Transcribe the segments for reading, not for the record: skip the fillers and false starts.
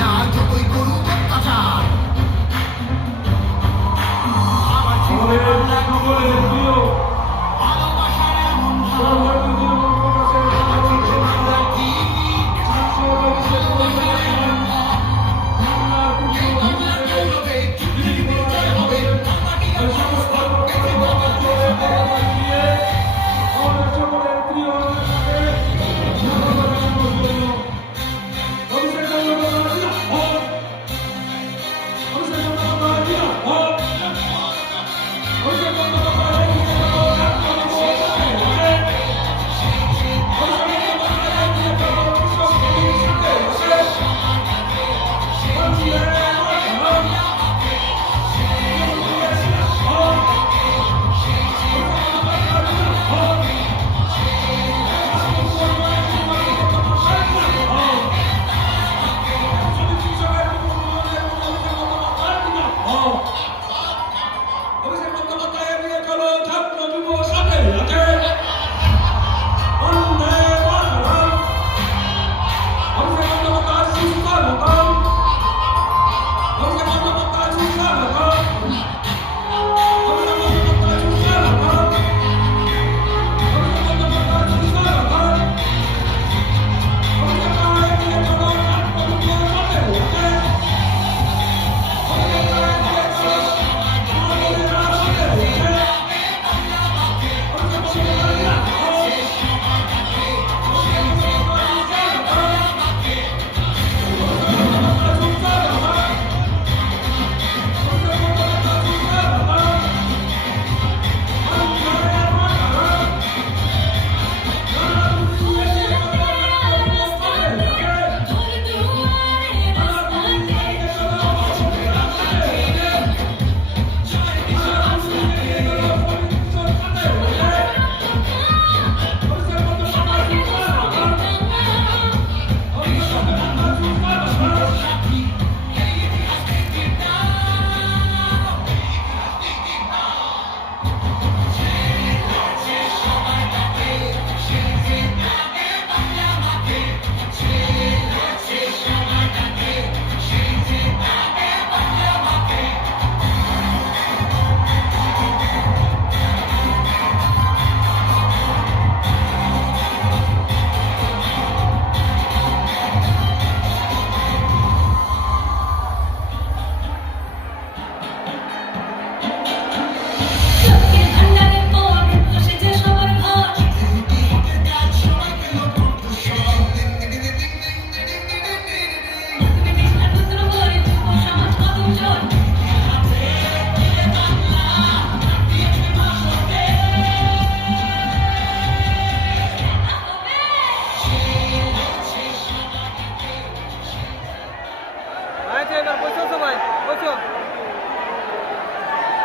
না যতই করুক অত্যাচার। আবার ভালোবাসার এমন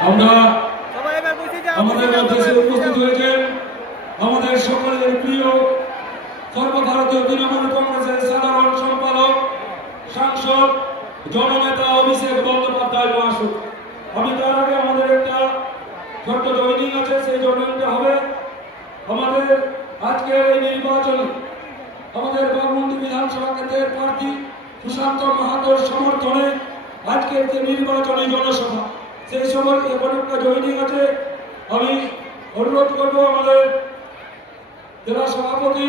আমরা আমাদের মধ্যে উপস্থিত হয়েছেন আমাদের সকলের প্রিয় সর্বভারতীয় তৃণমূল কংগ্রেসের সাধারণ সম্পাদক সাংসদ জননেতা অভিষেক বন্দ্যোপাধ্যায় মহাশয়। আমি তার আগে আমাদের একটা ছোট্ট জয়নিং আছে, সেই জয়নিংটা হবে আমাদের আজকের এই নির্বাচনে আমাদের বাগমুন্ডি বিধানসভা কেন্দ্রের প্রার্থী সুশান্ত মাহাতোর সমর্থনে আজকের যে নির্বাচনী জনসভা, সেই সময় এখন একটা জয়নিং আছে। আমি অনুরোধ করব আমাদের জেলা সভাপতি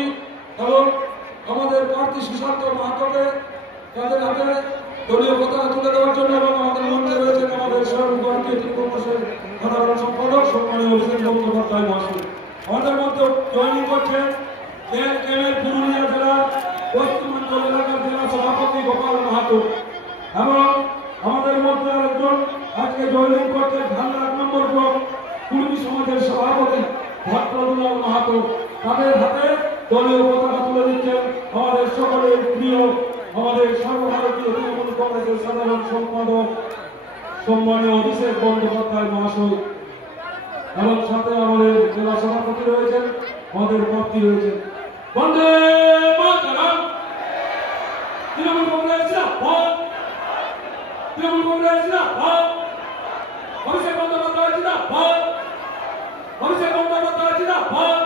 এবং আমাদের প্রার্থী সুশান্ত মাহাতোকে তাদের হাতে দলীয় পতাকা তুলে দেওয়ার জন্য, এবং আমাদের মঞ্চে রয়েছেন আমাদের সর্বভারতীয় তৃণমূল কংগ্রেসের সাধারণ সম্পাদক সম্মানীয় অভিষেক বন্দ্যোপাধ্যায় মহাশয়। আমাদের মধ্যে জয়নিং করছেন পুরুলিয়া জেলার পশ্চিমাঞ্চল এলাকার জেলা সভাপতি গোপাল মাহাতো, এবং আমাদের মধ্যে আরেকজন আজকে জয়নিং করছেন ঢাকা 1 নম্বর ব্লক কুর্মী সমাজের সভাপতি ভট্টলাল মাহাতো। তাদের হাতে দলীয় পতাকা তুলে দিচ্ছেন আমাদের সকলের প্রিয় আমাদের সর্বভারতীয় তৃণমূল কংগ্রেসের সাধারণ সম্পাদক সম্মানীয় অভিষেক বন্দ্যোপাধ্যায় মহাশয়, এবং সাথে আমাদের জেলা সভাপতি রয়েছেন, আমাদের প্রার্থী রয়েছেন। বন্দে মাতরম। তৃণমূল কংগ্রেস জিন্দাবাদ, তৃণমূল কংগ্রেস জিন্দাবাদ, অভিষেক বন্দ্যোপাধ্যায় জিন্দাবাদ, অভিষেক বন্দ্যোপাধ্যায় জিন্দাবাদ,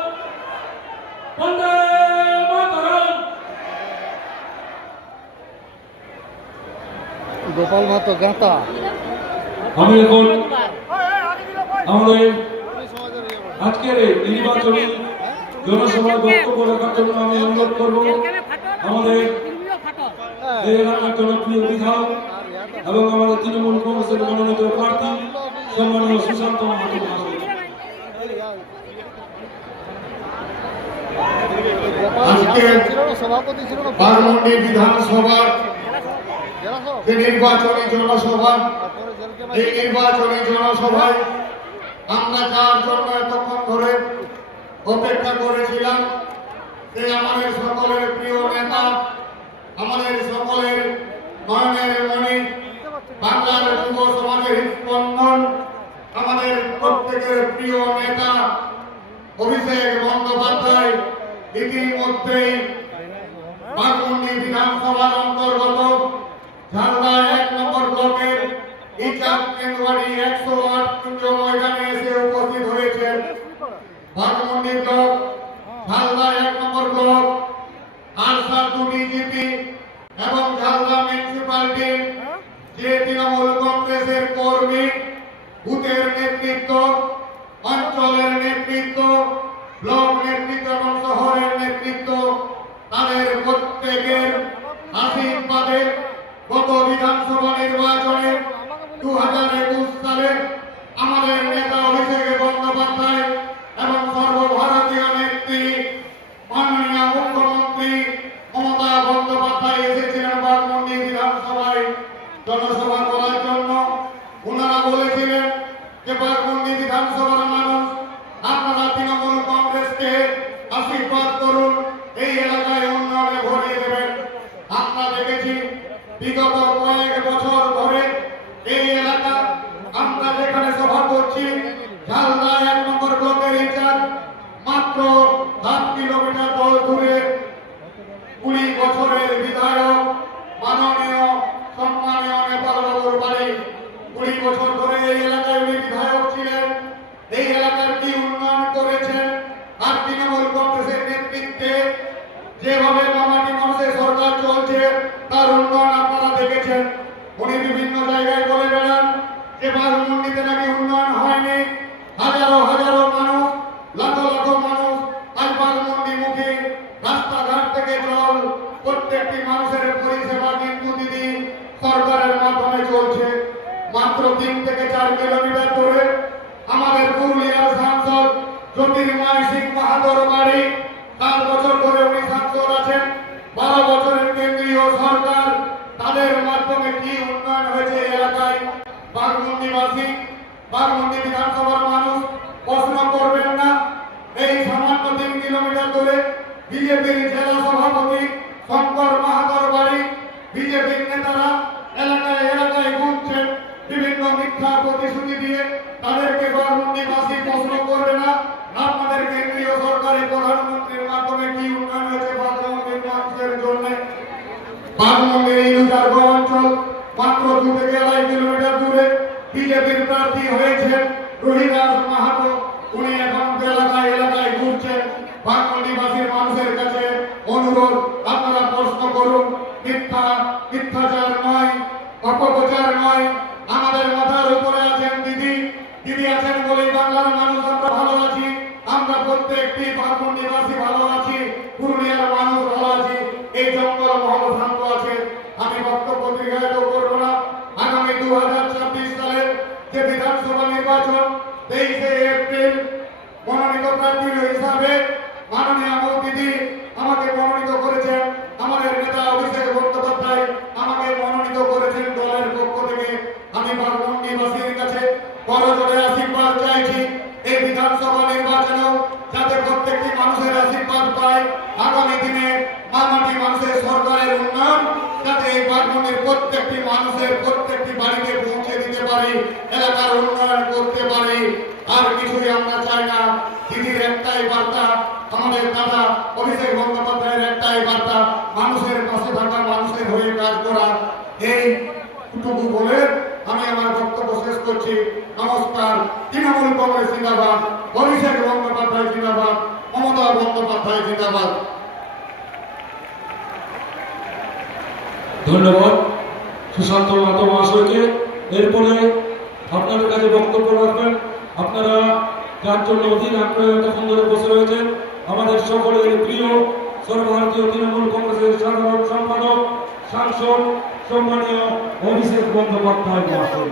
বন্দে মাতরম। গোপাল মাহাতো গাঁথা আমি এখন আমাদের আজকের এই নির্বাচনী জনসভায় বক্তব্য রাখার জন্য আমি অনুরোধ করব আমাদের এই এলাকার জনপ্রিয় বিধায়ক এবং আমাদের তৃণমূল কংগ্রেসের মনোনীত প্রার্থী সম্মানীয় সুশান্ত মাহাতো মহাশয়। আজকে সভাপতি ছিল না বারমুন্ডি বিধানসভার যে নির্বাচনী জনসভা, এই নির্বাচনী জনসভায় আমরা যার জন্য এতক্ষণ ধরে অপেক্ষা করেছিলাম, সে আমাদের সকলের প্রিয় নেতা, আমাদের সকলের নয়নের মণি, বাংলার যুব সমাজের স্পন্দন, আমাদের প্রত্যেকের প্রিয় নেতা অভিষেক বন্দ্যোপাধ্যায় ইতিমধ্যেই বাগমুন্ডি বিধানসভার অন্তর্গত ঝালদা 1 নম্বর ব্লকের ইচাপ কেন্দ্রবাড়ি 108 কুঞ্জ ময়দানে এসে উপস্থিত হয়েছেন। বাগমুন্ডি ব্লক, ঝালদা 1 নম্বর ব্লক, আরসা 2টি জিপি এবং ঝালদা মিউনিসিপালিটির যে তৃণমূল কংগ্রেসের কর্মী, বুথের নেতৃত্ব, অঞ্চলের নেতৃত্ব, ব্লক নেতৃত্ব এবং শহরের নেতৃত্ব, তাদের প্রত্যেকের আশীর্বাদে গত বিধানসভা নির্বাচনে 2021 সালে আমাদের নেতা অভিষেক বন্দ্যোপাধ্যায় এবং সর্বভারতীয় নেত্রী মাননীয় মুখ্যমন্ত্রী মমতা বন্দ্যোপাধ্যায় এসেছিলেন বাগমুন্ডি বিধানসভায় জনসভা করার জন্য। ওনারা বলেছিলেন যে বাগমুন্ডি বিধানসভার মানুষ, আপনারা তৃণমূল কংগ্রেসকে আশীর্বাদ করুন, এই এলাকায় উন্নয়নে ভরিয়ে দেবেন। আমরা দেখেছি বিগত কয়েক বছর ধরে এই এলাকা, আমরা যেখানে সভা করছি ঝালদা 1 নম্বর ব্লকের ইচার, মাত্র 7 কিলোমিটার দূরে 20 বছরের বিধায়ক মাননীয় সম্মানীয় নেপাল বাবুর বাড়ি। 20 বছর ধরে এই এলাকায় উনি বিধায়ক ছিলেন। এই এলাকার কি উন্নয়ন করেছেন, আর তৃণমূল কংগ্রেসের নেতৃত্বে যেভাবে মামাটি মানুষের সরকার চলছে তার উন্নয়ন আপনারা দেখেছেন। উনি বিভিন্ন জায়গায় বলে বেড়ান যে বাগমুন্ডিতে নাকি উন্নয়ন হয়নি। হাজারো হাজারো মানুষ, লাখো লাখো মানুষ আজ বাগমুন্ডি মুখী, রাস্তাঘাট থেকে জল, প্রত্যেকটি মানুষের পরিষেবা কিন্তু দিদি সরকারের মাধ্যমে চলছে। মাত্র 3 থেকে 4 কিলোমিটার দূরে আমাদের পুরুলিয়ার সাংসদ জ্যোতির্ময় সিং মাহাতোর বাড়ি। 4 বছর ধরে উনি সাংসদ আছেন। 12 বছরের কেন্দ্রীয় সরকার, তাদের মাধ্যমে কি উন্নয়ন হয়েছে এই এলাকায় বাগমুন্ডিবাসী, বাগমুন্ডি বিধানসভার মানুষ প্রশ্ন করবেন না। এই সামান্য 3 কিলোমিটার দূরে বিজেপির জেলা সভাপতি শঙ্কর মাহাতোর বাড়ি। বিজেপির নেতারা এলাকায় এলাকায় ঘুরছেন বিভিন্ন মিথ্যা প্রতিশ্রুতি দিয়ে। তাদেরকে বাগমুন্ডিবাসী প্রশ্ন করবে না আপনাদের কেন্দ্রীয় সরকারের প্রধানমন্ত্রীর মাধ্যমে কি উন্নয়ন হয়েছে বাগমুন্ডির মানুষের জন্য। বাগমুন্ডির ইলুজার্গ অঞ্চল মাত্র 2 থেকে 2.5 কিলোমিটার দূরে বিজেপির প্রার্থী হয়েছেন রহিদাস মাহাতো। উনি এখন এলাকায় এলাকায় ঘুরছেন। বাগমুন্ডিবাসীর মানুষের কাছে অনুরোধ, আপনারা প্রশ্ন করুন। মিথ্যাচার নয়, অপপ্রচার নয়। আমাদের মাথার উপরে আছেন দিদি, দিদি আছেন বলেই বাংলার মানুষ আমরা ভালো আছি। আমরা প্রত্যেকটি বাগমুন্ডিবাসী ভালো আছি, পুরুলিয়ার মানুষ ভালো আছি, এই জঙ্গল মহল শান্ত আছে। আমি বক্তব্য দীর্ঘায়িত করব না। আগামী 2026 সালের যে বিধানসভা নির্বাচন 23শে এপ্রিল মনোনীত প্রার্থী হিসাবে মাননীয় দিদি আমাকে মনোনীত করেছেন। আমাদের নেতা অভিষেক বন্দ্যোপাধ্যায় আমাকে মনোনীত করেছেন দলের পক্ষ থেকে। আমি বাগমুন্ডিবাসীর কাছে করজোড়ে আশীর্বাদ চাইছি এই বিধানসভা নির্বাচনেও যাতে প্রত্যেকটি মানুষের আশীর্বাদ পায়। আগামী দিনে মামাটি মানুষের সরকারের উন্নয়ন যাতে এই বাগমুন্ডির প্রত্যেকটি মানুষের প্রত্যেকটি বাড়িতে পৌঁছে দিতে পারি, এলাকার উন্নয়ন করতে পারি। আর কিছুই আমরা চাই না। দিদির একটাই বার্তা, আমাদের দাদা অভিষেক বন্দ্যোপাধ্যায়ের একটাই বার্তা, মানুষের পাশে থাকা, মানুষের হয়ে কাজ করা। এইটুকু বলে আমি আমার বক্তব্য শেষ করছি। নমস্কার। তৃণমূল কংগ্রেস জিন্দাবাদ, অভিষেক বন্দ্যোপাধ্যায় জিন্দাবাদ, মমতা বন্দ্যোপাধ্যায় জিন্দাবাদ। ধন্যবাদ সুশান্ত মাহাতো মহাশয়কে। এরপরে আপনাদের কাছে বক্তব্য রাখবেন আপনারা যার জন্য অধীন আগ্রহে এতক্ষণ ধরে বসে রয়েছেন আমাদের সকলের প্রিয় সর্বভারতীয় তৃণমূল কংগ্রেসের সাধারণ সম্পাদক সাংসদ সম্মানীয় অভিষেক বন্দ্যোপাধ্যায় মহাশয়।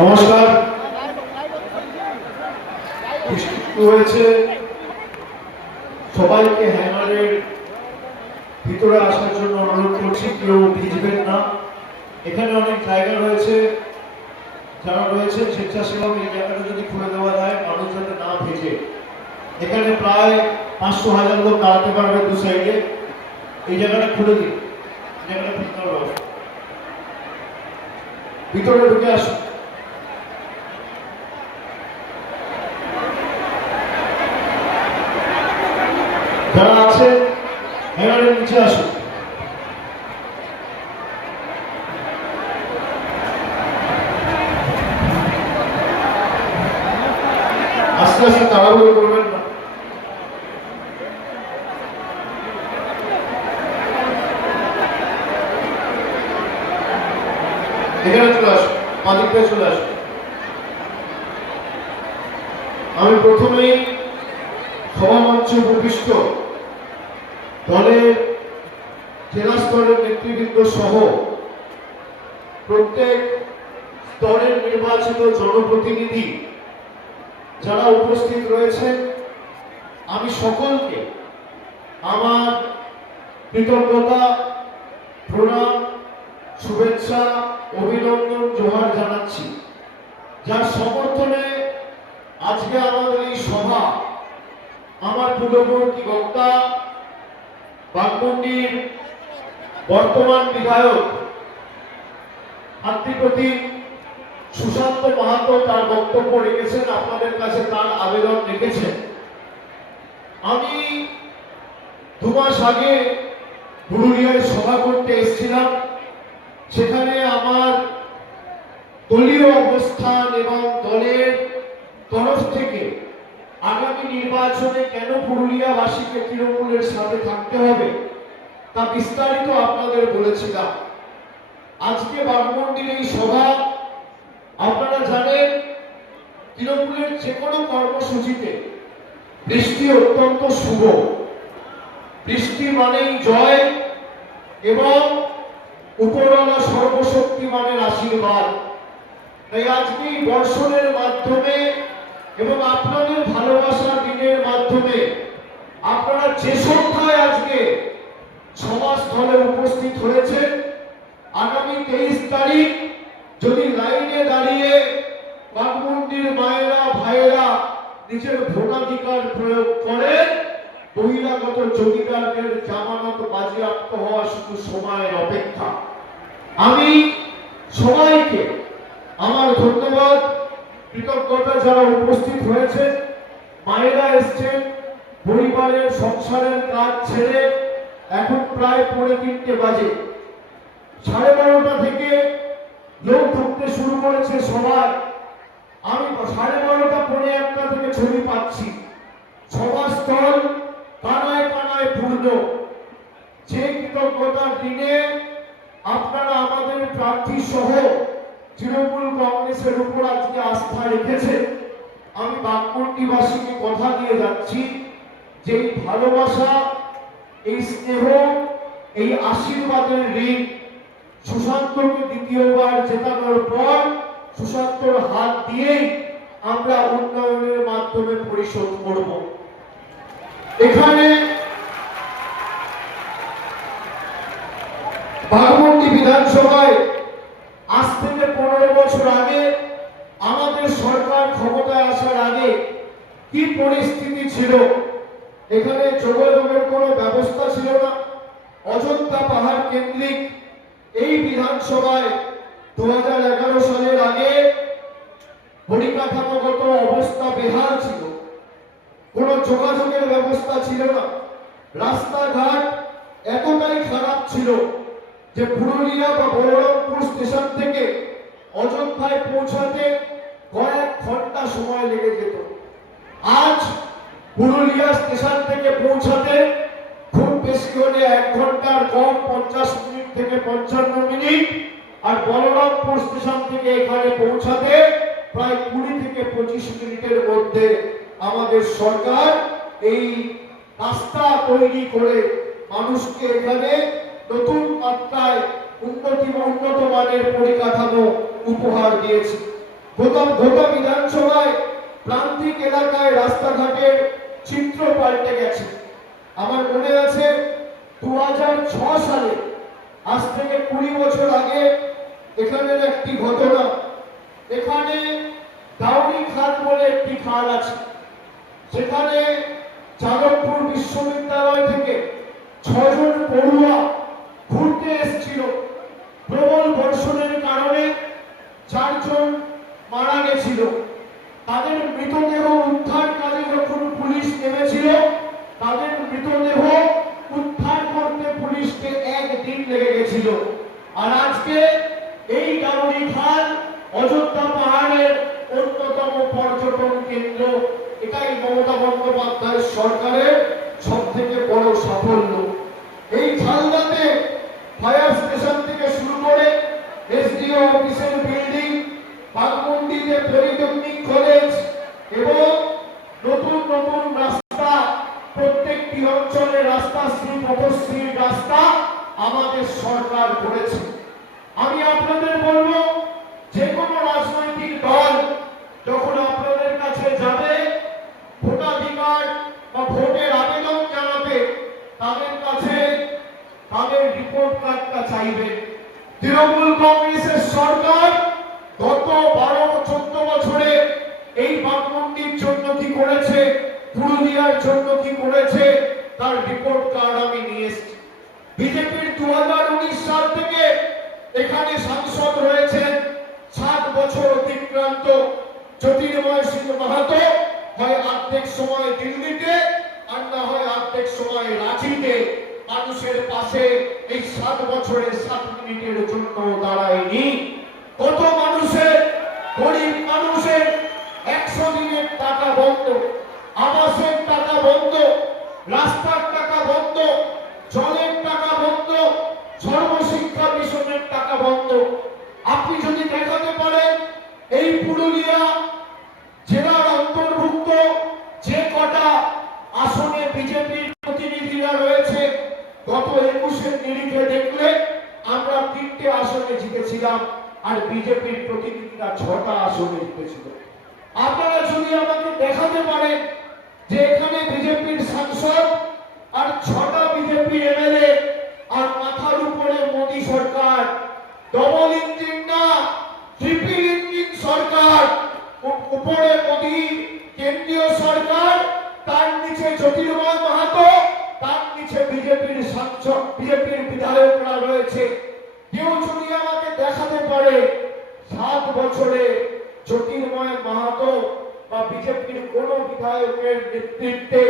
নমস্কার। বৃষ্টি শুরু হয়েছে, সবাইকে হ্যাঙ্গারের ভিতরে আসার জন্য অনুরোধ করছি, কেউ ভিজবেন না। এখানে অনেক জায়গা রয়েছে, যারা রয়েছে স্বেচ্ছাসেবক এই জায়গাটা যদি খুলে দেওয়া যায় মানুষ যাতে না ভেজে। এখানে প্রায় 500,000 লোক দাঁড়াতে পারবে দু সাইডে। এই জায়গাটা খুলে দিন, জায়গাটা ভিতরে ঢুকে আসুন। যারা আছে হ্যাঙ্গারের নিচে আসুন। আস্তে আস্তে তাড়াহুড়ো করবেন না। এখানে চলে আসুন, মালিকটা চলে আসুন। আমি প্রথমেই সভামঞ্চে উপবিষ্ট দলের জেলা স্তরের নেতৃবৃন্দ সহ প্রত্যেক স্তরের নির্বাচিত জনপ্রতিনিধি যারা উপস্থিত রয়েছেন, আমি সকলকে আমার কৃতজ্ঞতা, প্রণাম, শুভেচ্ছা, অভিনন্দন, জোহার জানাচ্ছি, যার সমর্থনে আজকে আমাদের এই সভা। আমার পূর্ববর্তী বক্তা বাগমুন্ডির বর্তমান বিধায়ক আত্মীপ্রতীক সুশান্ত মাহাতো তার বক্তব্য রেখেছেন, আপনাদের কাছে তার আবেদন রেখেছেন। আমি 2 মাস আগে পুরুলিয়ায় সভা করতে এসেছিলাম। সেখানে আমার দলীয় অবস্থান এবং দলের তরফ থেকে আগামী নির্বাচনে কেন পুরুলিয়াবাসীকে তৃণমূলের সাথে থাকতে হবে তা বিস্তারিত আপনাদের বলেছিলাম। আজকে বাগমুন্ডির এই সভা, আপনারা জানেন তৃণমূলের যে কোনো কর্মসূচিতে বৃষ্টি অত্যন্ত শুভ। বৃষ্টি মানেই জয় এবং উপরওয়ালা সর্বশক্তিমানের আশীর্বাদ। তাই আজকে এই বর্ষণের মাধ্যমে এবং আপনাদের ভালোবাসার দিনের মাধ্যমে আপনারা যে সংখ্যায় আজকে সমাজস্থলে উপস্থিত হয়েছেন, আগামী 23 তারিখ যদি লাইনে দাঁড়িয়ে বাগমুন্ডির মায়েরা ভাইয়েরা নিজের ভোটাধিকার প্রয়োগ করেন, বহিরাগত জমিদারদের জামানত বাজেয়াপ্ত হওয়া শুধু সময়ের অপেক্ষা। আমি সবাইকে আমার ধন্যবাদ, কৃতজ্ঞতা যারা উপস্থিত হয়েছে। মায়েরা এসছেন পরিবারের সংসারের কাজ ছেড়ে, এখন প্রায় 3:45 বাজে। 12:30 থেকে লোক ঢুকতে শুরু করেছে সবাই। আমি 12:30 পৌনে 1টা থেকে ছবি পাচ্ছি, সভাস্থল কানায় কানায় পূর্ণ। যে কৃতজ্ঞতার দিনে আপনারা আমাদের প্রার্থী সহ তৃণমূল কংগ্রেসের উপর আজকে আস্থা রেখেছে, আমি বাগমুন্ডিবাসীকে কথা দিয়ে যাচ্ছি যে এই ভালোবাসা, এই স্নেহ, এই আশীর্বাদের ঋণ সুশান্তকে দ্বিতীয়বার জেতানোর পর সুশান্তর হাত দিয়েই আমরা উন্নয়নের মাধ্যমে পরিশোধ করব। এখানে বাগমুন্ডি বিধানসভায় আজ থেকে 15 বছর আগে আমাদের সরকার ক্ষমতায় আসার আগে কি পরিস্থিতি ছিল। এখানে যোগাযোগের কোনো ব্যবস্থা ছিল না। অযোধ্যা পাহাড় কেন্দ্রিক এই বিধানসভায় 2011 সালের আগে পরিকাঠামোগত অবস্থা বেহাল ছিল, কোনো যোগাযোগের ব্যবস্থা ছিল না, রাস্তাঘাট এতটাই খারাপ ছিল যে পুরুলিয়া বা বলরামপুর স্টেশন থেকে অযোধ্যায় পৌঁছাতে কয়েক ঘন্টা সময় লেগে যেত। আজ পুরুলিয়া স্টেশন থেকে পৌঁছাতে খুব বেশি হলে 1 ঘন্টার কম 50 মিনিট থেকে 55 মিনিট, আর বলরামপুর স্টেশন থেকে এখানে পৌঁছাতে প্রায় 20 থেকে 25 মিনিটের মধ্যে আমাদের সরকার এই রাস্তা তৈরি করে মানুষকে এখানে নতুন মাত্রায় উন্নত মানের পরিকাঠামো উপহার দিয়েছে। গোটা বিধানসভায় প্রান্তিক এলাকায় রাস্তাঘাটের চিত্র পাল্টে গেছে। আমার মনে আছে 2006 সালে, আজ থেকে 20 বছর আগে এখানের একটি ঘটনা। এখানে দাউনি খাল বলে একটি খাল আছে, সেখানে যাদবপুর বিশ্ববিদ্যালয় থেকে 6 জন পড়ুয়া ঘুরতে এসেছিল। প্রবল বর্ষণের কারণে 4 জন মারা গেছিল। তাদের মৃতদেহ উদ্ধার কাজে যখন পুলিশ নেমেছিল, তাদের মৃতদেহ উদ্ধার করতে পুলিশকে 1 দিন লেগে গেছিল। আর আজকে এই দাউনি খাল অযোধ্যা পাহাড়ের অন্যতম পর্যটন কেন্দ্র। এটাই মমতা বন্দ্যোপাধ্যায়ের সরকারের সব থেকে বড় সাফল্য। এই খালদাতে ফায়ার স্টেশন থেকে শুরু করে এসডিও অফিসের বিল্ডিং, বাগমুন্ডিতে পলিটেকনিক কলেজ এবং নতুন রাস্তা, প্রত্যেকটি অঞ্চলে রাস্তাশ্রী পথশ্রীর রাস্তা আমাদের সরকার করেছে। আমি আপনাদের বলবো, যে কোনো রাজনৈতিক দল যখন আপনাদের কাছে যাবে ভোটাধিকার বা ভোটের আবেদন জানাবে, তাদের কাছে তাদের রিপোর্ট কার্ডটা চাইবে। তৃণমূল কংগ্রেসের সরকার গত 12-14 বছরে এই বাগমুন্ডির জন্য কি করেছে, পুরুলিয়ার জন্য কি করেছে, তার রিপোর্ট কার্ড আমি নিয়ে এসেছি। বিজেপির 2019 সাল থেকে এখানে সাংসদ রয়েছেন, 7 বছর অতিক্রান্ত। জ্যোতির্ময় সিং মাহাতো হয় অর্ধেক সময় দিল্লিতে, আর না হয় অর্ধেক সময় রাঁচিতে মানুষের পাশে এই 7 বছরের 7 মিনিটের জন্য দাঁড়ায়নি। কত মানুষের, গরিব মানুষের 100 দিনের টাকা বন্ধ, আবাসের টাকা বন্ধ, রাস্তার টাকা বন্ধ, জলের টাকা বন্ধ, সর্বশিক্ষা মিশনের টাকা বন্ধ। আপনি যদি দেখাতে পারেন এই পুরুলিয়া জেলার অন্তর্ভুক্ত যে কটা আসনে বিজেপির প্রতিনিধিরা রয়েছে, গত 21-এর নিরিখে দেখলে আমরা 3টে আসনে জিতেছিলাম, আর বিজেপির প্রতিনিধিরা 6টা আসনে জিতেছিল। আপনারা যদি আমাকে দেখাতে পারেন যে এখানে বিজেপির সাংসদ আর 6টা বিজেপি এমএলএ, আর মাথার উপরে মোদী সরকার, ডবল ইঞ্জিন না ট্রিপল ইঞ্জিন সরকার, উপরে মোদী কেন্দ্রীয় সরকার, তার নিচে জ্যোতির্ময় মাহাতো, তার নিচে বিজেপির সাংসদ, বিজেপির বিধায়করা রয়েছে। কেউ যদি আমাকে দেখাতে পারে 7 বছরে জ্যোতির্ময় মাহাতো বা বিজেপির কোন বিধায়কের নেতৃত্বে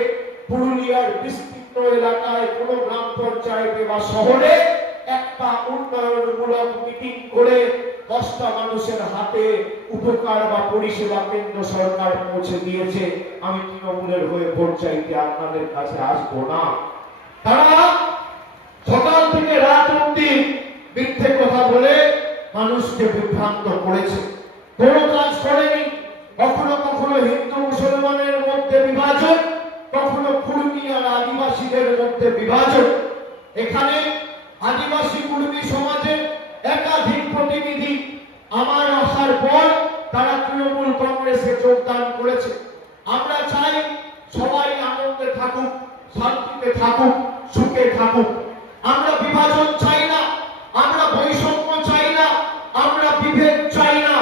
পুরুলিয়ার বিস্তৃত এলাকায় কোন গ্রাম পঞ্চায়েতে বা শহরে একটা উন্নয়নমূলক মিটিং করে 10টা মানুষের হাতে উপকার বা পরিষেবা কেন্দ্র সরকার পৌঁছে দিয়েছে, আমি তৃণমূলের হয়ে ভোট চাইতে আপনাদের কাছে আসবো না। তারা সকাল থেকে রাত অবধি মিথ্যে কথা বলে মানুষকে বিভ্রান্ত করেছে, কোনো কাজ করেনি। কখনো কখনো হিন্দু মুসলমানের মধ্যে বিভাজন, কখনো কুর্মী আর আদিবাসীদের মধ্যে বিভাজন। এখানে আদিবাসী কুর্মী সমাজের একাধিক প্রতিনিধি আমার আসার পর তারা তৃণমূল কংগ্রেসে যোগদান করেছে। আমরা চাই সবাই আনন্দে থাকুক, শান্তিতে থাকুক, সুখে থাকুক। আমরা বিভাজন চাই না, আমরা বৈষম্য চাই না, আমরা বিভেদ চাই না।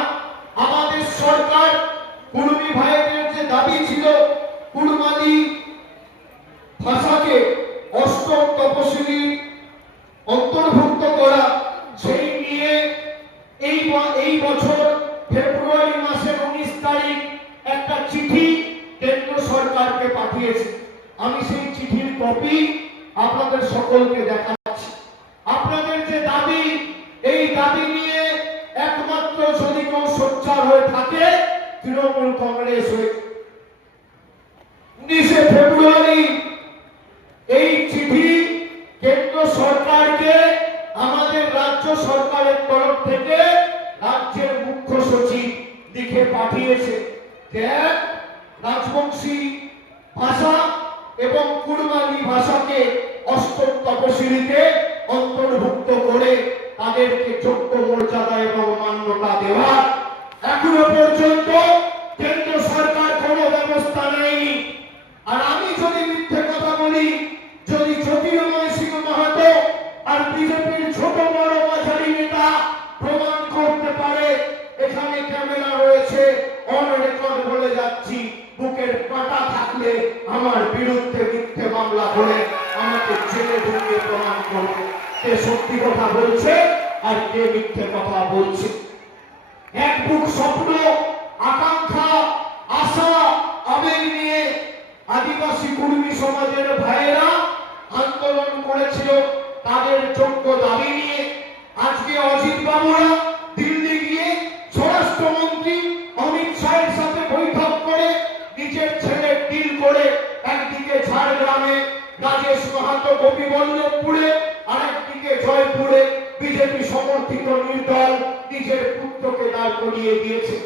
আমাদের সরকার কুর্মী ভাইদের যে দাবি ছিল কুর্মালি ভাষাকে 8ম তপশিলি অন্তর্ভুক্ত করা, সেই নিয়ে এই বছর ফেব্রুয়ারি মাসের 19 তারিখ একটা চিঠি কেন্দ্র সরকারকে পাঠিয়েছে। আমি সেই চিঠির কপি আপনাদের সকলকে দেখাচ্ছি। আপনাদের যে দাবি, এই দাবি নিয়ে একমাত্র যদি কেউ সোচ্চার হয়ে থাকে তৃণমূল কংগ্রেস হয়ে 19শে ফেব্রুয়ারি এই চিঠি কেন্দ্র সরকারকে আমাদের রাজ্য সরকারের তরফ থেকে রাজ্যের মুখ্য সচিব লিখে পাঠিয়েছে যে রাজবংশী ভাষা এবং কুড়মালি ভাষাকে অষ্টম তপশিলিতে অন্তর্ভুক্ত করে তাদেরকে যোগ্য মর্যাদা এবং মান্যতা দেওয়া। এখনো পর্যন্ত কেন্দ্র সরকার কোনো ব্যবস্থা নেয়নি। আর আমি যদি মিথ্যে কথা বলি, যদি জ্যোতির্ময় সিং মাহাতো আর বিজেপির ছোট বড় মাঝারি নেতা প্রমাণ করতে পারে, এখানে ক্যামেরা রয়েছে, অন রেকর্ড বলে যাচ্ছি, বুকের কাঁটা থাকলে আমার বিরুদ্ধে মিথ্যে মামলা করে আমাকে জেলে ঢুকিয়ে প্রমাণ করবে কে সত্যি কথা বলছে আর কে মিথ্যে কথা বলছে। এক বুক স্বপ্ন, আকাঙ্ক্ষা, আশা, আবেগ নিয়ে আদিবাসী কুর্মী সমাজের ভাইয়েরা আন্দোলন করেছিল তাদের যোগ্য দাবি নিয়ে। আজকে অজিত বাবুরা দিল্লি গিয়ে স্বরাষ্ট্রমন্ত্রী অমিত শাহের সাথে বৈঠক করে নিজের ছেলে ডিল করে একদিকে ঝাড়গ্রামে রাজেশ মাহাতো গোপীবল্লভপুরে আর একদিকে জয়পুরে বিজেপি সমর্থিত নির্দল নিজের পুত্রকে দাঁড় করিয়ে দিয়েছে।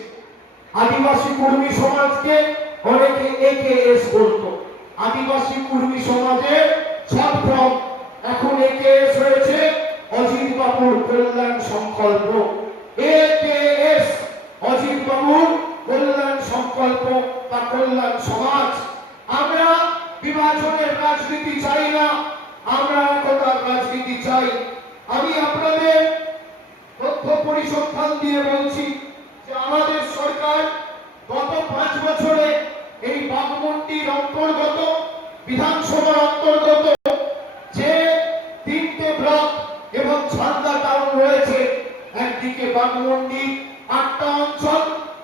আদিবাসী কুর্মী সমাজকে অনেকে একেএস বলতো। আদিবাসী কুর্মী সমাজের শর্ট ফর্ম এখন একেএস হয়েছে অজিত বাবুর কল্যাণ সংকল্প। একেএস অজিত বাবুর কল্যাণ সংকল্প বা কল্যাণ সমাজ। আমরা বিভাজনের রাজনীতি চাই না, আমরা একতার রাজনীতি চাই। আমি আপনাদের তথ্য পরিসংখ্যান দিয়ে বলছি যে আমাদের সরকার গত 5 বছরে এই বাগমুন্ডির অন্তর্গত বিধানসভার অন্তর্গত যে 3টে ব্লক এবং ঝালদা টাউন রয়েছে, একদিকে বাগমুন্ডি 8টা অঞ্চল,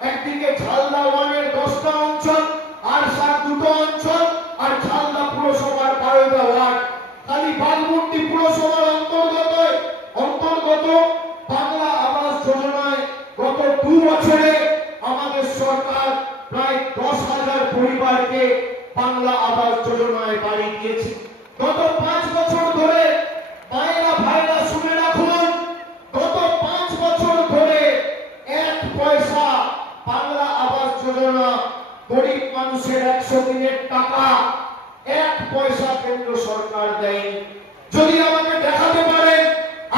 একদিকে ঝালদা 1-এর 10টা অঞ্চল, আর 2টো অঞ্চল, আর ঝালদা পুরসভার 12টা ওয়ার্ড। খালি বাগমুন্ডি পুরসভার অন্তর্গত বাংলা আবাস যোজনায় গত 2 বছরে আমাদের সরকার প্রায় 10,000 পরিবারকে বাংলা আবাস যোজনায় বাড়ি দিয়েছে। গত 5 বছর ধরে মায়েরা ভাইরা শুনে রাখুন, গত 5 বছর ধরে 1 পয়সা বাংলা আবাস যোজনা গরিব মানুষের 100 দিনের টাকা 1 পয়সা কেন্দ্র সরকার দেয়নি। যদি আমাকে দেখাতে পারেন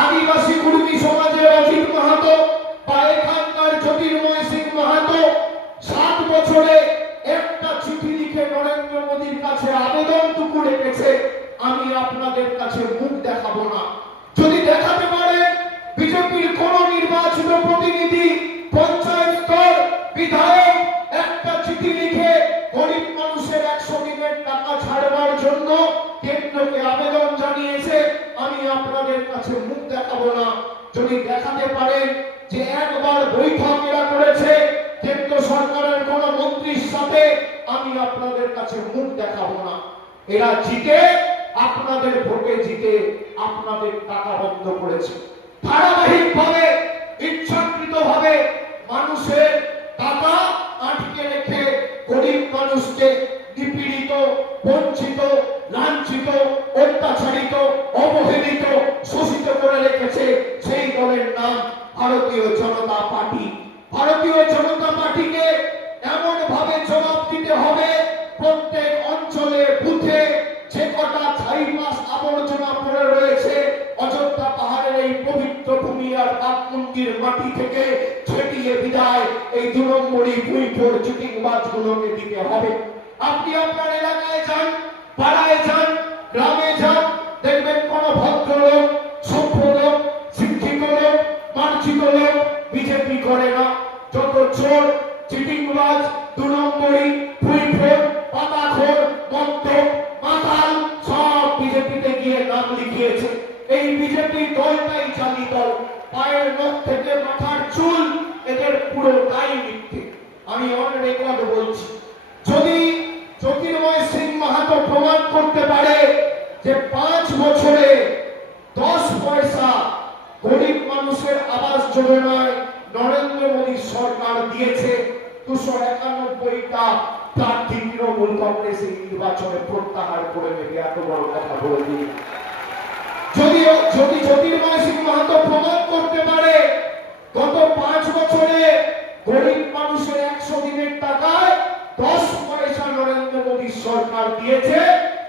আদিবাসী কুর্মী সমাজের অজিত মাহাতো বা এখানকার জ্যোতির্ময় সিং মাহাতো 7 বছরে একটা চিঠি লিখে নরেন্দ্র মোদীর কাছে আবেদনটুকু রেখেছে, আমি আপনাদের কাছে মুখ দেখাবো না। যদি দেখাতে পারেন বিজেপির কোন নির্বাচিত প্রতিনিধি, পঞ্চায়েত স্তর বিধায়ক একটা চিঠি লিখে গরিব মানুষের 100 দিনের টাকা ছাড়বার জন্য কেন্দ্রকে আবেদন জানিয়েছে, আমি আপনাদের কাছে মুখ দেখাবো না। যদি দেখাতে পারেন যে একবার বৈঠক এরা করেছে কেন্দ্র সরকারের কোন মন্ত্রীর সাথে, আমি আপনাদের কাছে মুখ দেখাবো না। এরা জিতে, আপনাদের ভোটে জিতে আপনাদের টাকা বন্ধ করেছে। ধারাবাহিকভাবে ইচ্ছাকৃতভাবে মানুষের টাকা আটকে রেখে গরিব মানুষকে নিপীড়িত, বঞ্চিত, লাঞ্ছিত, অত্যাচারিত, অবহেলিত, শোষিত করে রেখেছে সেই দলের নাম ভারতীয় জনতা পার্টি। ভারতীয় জনতা পার্টিকে এমন ভাবে জবাব দিতে হবে প্রত্যেক অঞ্চলে বুথে যে কটা ছাইপাস আবর্জনা পড়ে রয়েছে অযোধ্যা পাহাড়ের এই পবিত্র ভূমি আর বাগমুন্ডির মাটি থেকে ছেটিয়ে বিদায় এই 2 নম্বরই ভুইফোর চিটিংবাজগুলোকে দিতে হবে। আপনি আপনার এলাকায় যান, পাড়ায় যান, গ্রামে যান, দেখবেন কোন ভদ্রলোক, সভ্য লোক, শিক্ষিত লোক, মার্জিত লোক বিজেপি করে না। যত চোর, চিটিংবাজ, 2 নম্বরই, ভুইফোর, পাতাখোর, মদ্যপ, মাতাল সব বিজেপিতে গিয়ে নাম লিখিয়েছে। এই বিজেপি দলটাই জালি দল। পায়ের নখ থেকে মাথার চুল এদের পুরোটাই মিথ্যে। আমি অন রেকর্ড বলছি, যদি জ্যোতির্ময় সিং মাহাতো প্রমাণ করতে পারে যে 5 বছরে 10 পয়সা গরিব মানুষের আবাস যোজনায় নরেন্দ্র মোদী সরকার দিয়েছে, 291টা প্রার্থী তৃণমূল কংগ্রেস এই নির্বাচনে প্রত্যাহার করে নেবে, এত বড় কথা বলে দিই। যদি জ্যোতির্ময় সিং মাহাতো প্রমাণ করতে পারে গত 5 বছরে গরিব মানুষের 100 দিনের টাকায় 10 পয়সা নরেন্দ্র মোদী সরকার দিয়েছে,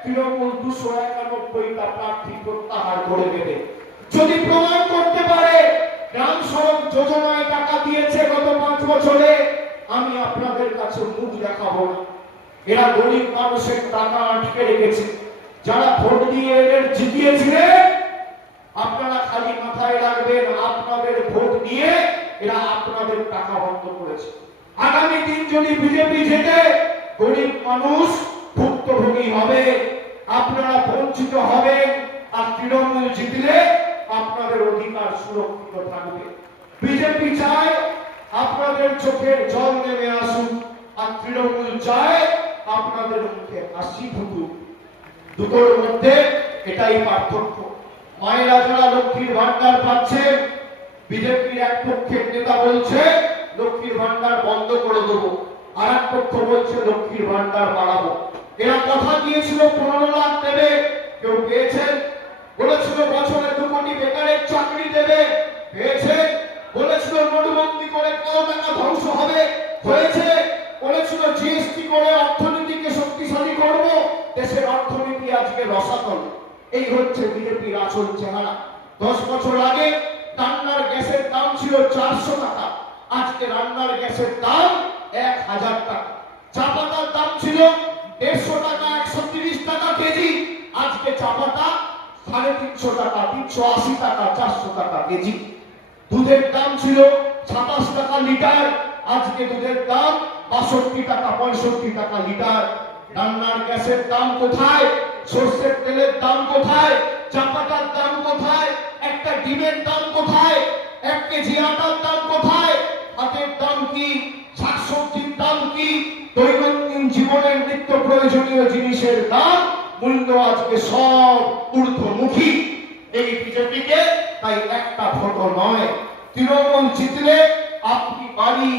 তৃণমূল 291টা প্রার্থী প্রত্যাহার করে নেবে। যদি প্রমাণ করতে পারে গ্রাম সড়ক যোজনায় টাকা দিয়েছে গত 5 বছরে, আমি আপনাদের কাছে মুখ দেখাবো না। এরা গরিব মানুষের টাকা আটকে রেখেছে। যারা ভোট দিয়ে এদের জিতিয়েছিলেন, আপনারা খালি মাথায় রাখবেন, আপনাদের ভোট দিয়ে এরা আপনাদের টাকা বন্ধ করেছে। আগামী দিন যদি বিজেপি জেতে, গরিব মানুষ ভুক্তভোগী হবে, আপনারা বঞ্চিত হবেন। আর তৃণমূল জিতলে আপনাদের অধিকার সুরক্ষিত থাকবে। বিজেপি চায় আপনাদের চোখের জল নেমে আসুন, আর তৃণমূল চায় আপনাদের মুখে হাসি ফুটুক। দুটোর মধ্যে এটাই পার্থক্য। মায়েরা যারা লক্ষ্মীর ভান্ডার পাচ্ছেন, বিজেপির এক পক্ষের নেতা বলছে লক্ষ্মীর ভান্ডার বন্ধ করে দেবো, আর এক পক্ষ বলছে লক্ষ্মীর ভান্ডার বাড়াবো। এরা কথা দিয়েছিল 15 লাখ দেবে, কেউ পেয়েছেন? বলেছিল বছরে 2 কোটি বেকারের চাকরি দেবে, পেয়েছে? বলেছিল নোটবন্দি করে কত টাকা ধ্বংস হবে, হয়েছে? বলেছিল জিএসটি করে অর্থনীতিকে শক্তিশালী করব, দেশের অর্থনীতি আজকে রসাতল। এই হচ্ছে বিজেপির আসল চেহারা। 10 বছর আগে রান্নার গ্যাসের দাম ছিল 400 টাকা, আজকে রান্নার গ্যাসের দাম 1000 টাকা। চা পাতার দাম ছিল 150 টাকা, 130 টাকা কেজি, আজকে চা পাতা 350 টাকা, 380 টাকা, 400 টাকা কেজি। দুধের দাম ছিল 27 টাকা লিটার, আজকে দুধের দাম 62 টাকা, 65 টাকা লিটার। রান্নার গ্যাসের দাম কোথায়? সরষের তেলের দাম কোথায়? চা পাতার দাম কোথায়? একটা ডিমের দাম কোথায়? 1 কেজি আটার দাম কোথায়? ভাতের দাম কি? শাকসবজির দাম কি? দৈনন্দিন জীবনের নিত্য প্রয়োজনীয় জিনিসের দাম মূল্য আজকে সব ঊর্ধ্বমুখী। এই বিজেপিকে তাই একটা ভোটও নয়। তৃণমূল জিতলে আপনি বাড়ি,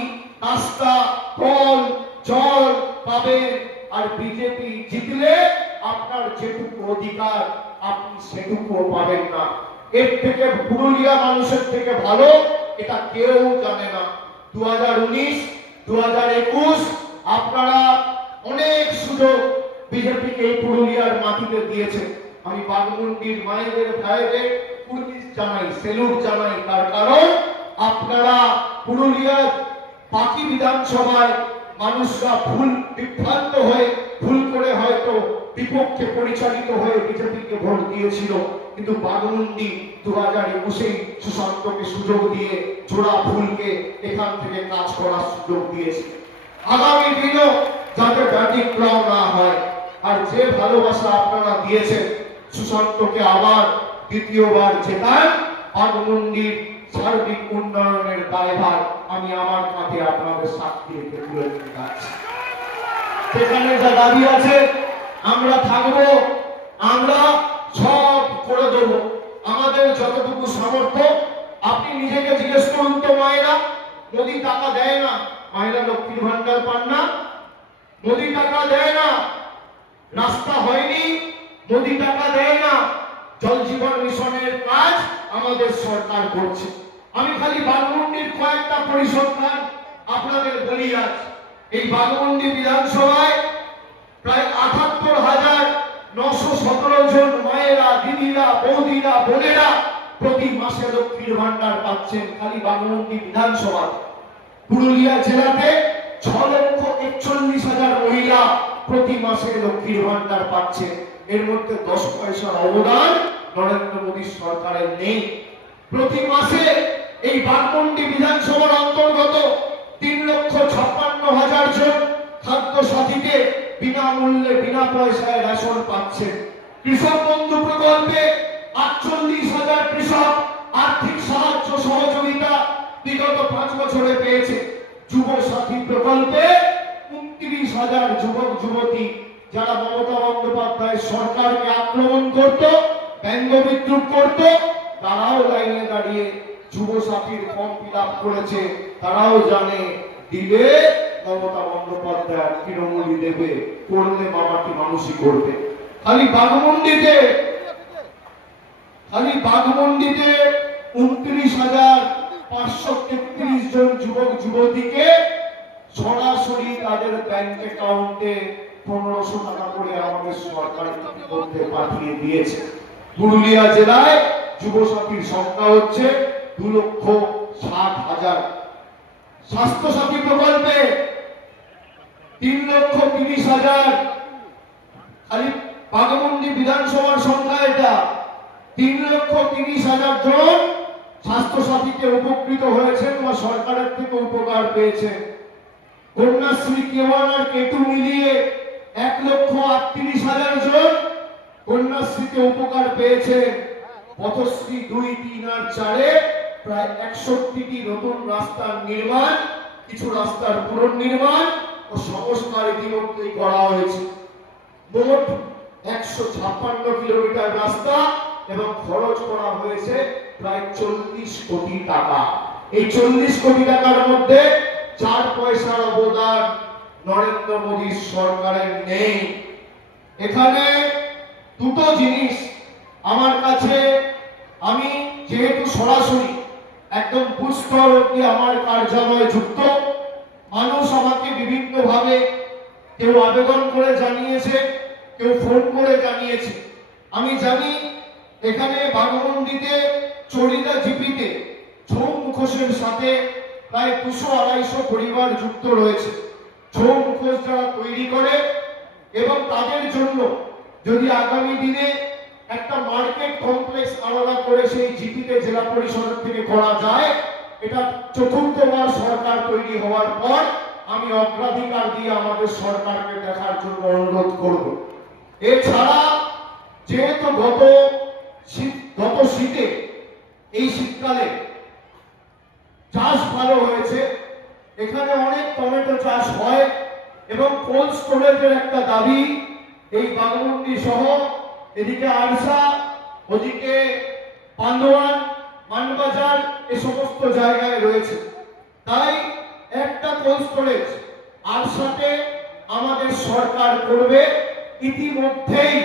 রাস্তা, কল, জল পাবেন, আর বিজেপি জিতলে আপনার যেটুকু অধিকার আপনি সেটুকুও পাবেন না। এর থেকে পুরুলিয়া মানুষের থেকে ভালো এটা কেউ জানে না। 2019, 2021 আপনারা অনেক সুযোগ বিজেপিকে এই পুরুলিয়ার মাটিতে দিয়েছে। আমি বাগমুন্ডির মায়েদের ভাইদের পুলিশ জানাই, সেলুট জানাই, তার কারণ আপনারা পুরুলিয়ার বাকি বিধানসভায় মানুষরা ভুল বিভ্রান্ত হয়ে ভুল করে হয়তো বিপক্ষে পরিচালিত হয়ে বিজেপিকে ভোট দিয়েছিল, কিন্তু বাগমুন্ডি 2021 সুশান্তকে সুযোগ দিয়ে জোড়া ভুলকে এখান থেকে কাজ করার সুযোগ দিয়েছে। আগামী দিনও যাতে ব্যতিক্রম না হয়। আর যে ভালোবাসা আপনারা দিয়েছেন সুশান্তকে আবার দ্বিতীয়বার জেতান, বাগমুন্ডির সার্বিক উন্নয়নের দায়ভার আমি আমার কাঁধে আপনাদের সাক্ষী রেখে তুলে নিতে যাচ্ছি। সেখানে যা দাবি আছে আমরা থাকবো, আমরা সব করে দেব, আমাদের যতটুকু সামর্থ্য। আপনি নিজেকে জিজ্ঞেস করুন তো, মায়েরা মোদি টাকা দেয় না, মায়েরা লক্ষ্মীর ভান্ডার পান না? মোদি টাকা দেয় না, রাস্তা হয়নি, মোদি টাকা দেয় না, জল জীবন মিশনের কাজ আমাদের সরকার করছে। আমি খালি বাগমুন্ডির কয়েকটা পরিসংখ্যান আপনাদের বলি আজ। এই বাগমুন্ডি বিধানসভায় প্রায় ৭৮,৯১৭ জন মায়েরা, দিদিরা, বৌদিরা, বোনেরা প্রতি মাসে লক্ষ্মীর ভান্ডার পাচ্ছেন খালি বাগমুন্ডি বিধানসভা। পুরুলিয়া জেলাতে ৬,৪১,০০০ মহিলা প্রতি মাসে লক্ষ্মীর ভান্ডার পাচ্ছে। এর মধ্যে 10 পয়সার অবদান নরেন্দ্র মোদী সরকারের নেই। প্রতি মাসে এই বাগমুন্ডি বিধানসভার অন্তর্গত ৩,৫৬,০০০ জন খাদ্য সাথীকে বিনামূল্যে বিনা পয়সায় রেশন পাচ্ছেন। কৃষক বন্ধু প্রকল্পে ৪৮,০০০ কৃষক আর্থিক সাহায্য সহযোগিতা বিগত 5 বছরে পেয়েছে। যুব সাথী প্রকল্পে 30,000 যুবক যুবতী যারা মমতা বন্দ্যোপাধ্যায় সরকারকে আক্রমণ করত, ব্যঙ্গ বিদ্রুপ করত, তারাও লাইনে দাঁড়িয়ে যুব সাথীর ফর্ম ফিল আপ করেছে। তারাও জানে দিলে মমতা বন্দ্যোপাধ্যায় তৃণমূলই দেবে, করলে মামাটি মানুষই করবে। খালি বাঘমুন্ডিতে 29,533 জন যুবক যুবতীকে সরাসরি তাদের ব্যাংক অ্যাকাউন্টে 1500 টাকা করে আমাদের সরকার ইতিমধ্যে পাঠিয়ে দিয়েছে। পুরুলিয়া জেলায় যুব সাথীর সংখ্যা হচ্ছে 2,60,000। স্বাস্থ্য সাথী প্রকল্পে 3,30,000। খালি বাঘমুন্ডি বিধানসভার সংখ্যা এটা। 3,30,000 জন স্বাস্থ্য সাথীতে উপকৃত হয়েছেন বা সরকারের থেকে উপকার পেয়েছেন। কন্যাশ্রী K1 আর K2 মিলিয়ে 1,38,000 জন কন্যাশ্রীতে উপকার পেয়েছেন। পথশ্রী 2, 3 আর 4-এ প্রায় 61টি নতুন রাস্তার নির্মাণ, কিছু রাস্তার পুনর্নির্মাণ ও সংস্কার ইতিমধ্যেই করা হয়েছে। মোট 156 কিলোমিটার রাস্তা এবং খরচ করা হয়েছে প্রায় 40 কোটি টাকা। এই 40 কোটি টাকার মধ্যে 4 পয়সার অবদান নরেন্দ্র মোদীর সরকারের নেই। এখানে দুটো জিনিস আমার কাছে, আমি যেহেতু সরাসরি একদম বুস্তর অব্দি আমার কার্যালয়ে যুক্ত, মানুষ আমাকে বিভিন্ন ভাবে কেউ আবেদন করে জানিয়েছে, কেউ ফোন করে জানিয়েছে। আমি জানি এখানে বাঘমুন্ডিতে চড়িদা জিপিতে ছৌ মুখোশের সাথে প্রায় 200-250 পরিবার যুক্ত রয়েছে। ছৌ মুখোশ যারা তৈরি করে এবং তাদের জন্য যদি আগামী দিনে একটা মার্কেট কমপ্লেক্স আলাদা করে সেই জিপিতে জেলা পরিষদের থেকে করা যায়, এটা চতুর্থবার সরকার তৈরি হওয়ার পর আমি অগ্রাধিকার দিয়ে আমাদের সরকারকে দেখার জন্য অনুরোধ করব। এছাড়া যেহেতু গত শীতে এই শীতকালে চাষ ভালো হয়েছে, এখানে অনেক টমেটো চাষ হয় এবং কোল্ড স্টোরেজের একটা দাবি এই বাঘমুন্ডি সহ এদিকে আরসা, ওদিকে পান্ডোয়ান, মানবাজার, এই সমস্ত জায়গায় রয়েছে। তাই একটা কোল্ড স্টোরেজ আরসাতে আমাদের সরকার করবে। ইতিমধ্যেই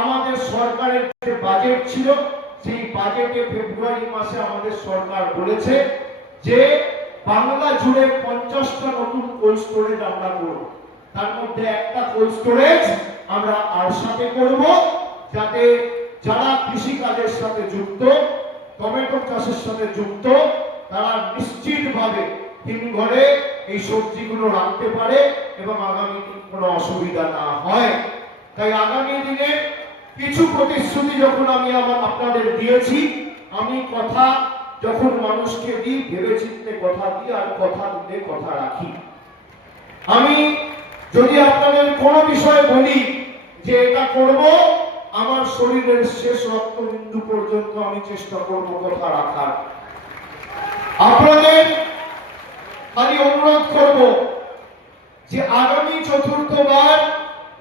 আমাদের সরকারের যে বাজেট ছিল সেই বাজেটে ফেব্রুয়ারি মাসে আমাদের সরকার বলেছে যে বাংলা জুড়ে 50টা নতুন কোল্ড স্টোরেজ আমরা করব। তার মধ্যে একটা কোল্ড স্টোরেজ আমরা আরসাতে করব, যাতে যারা কৃষি কাজের সাথে যুক্ত, টমেটো চাষের সাথে যুক্ত, তারা নিশ্চিতভাবে হিমঘরে এই সবজিগুলো রাখতে পারে এবং আগামী দিন কোনো অসুবিধা না হয়। তাই আগামী দিনে কিছু প্রতিশ্রুতি যখন আমি আপনাদের দিয়েছি, আমি কথা যখন মানুষকে দিই ভেবেচিন্তে কথা দিই, আর কথা দিলে কথা রাখি। আমি যদি আপনাদের কোনো বিষয় বলি যে এটা করব, আমার শরীরের শেষ রক্তবিন্দু পর্যন্ত আমি চেষ্টা করব কথা রাখার। আপনাদের খালি অনুরোধ করব যে আগামী চতুর্থবার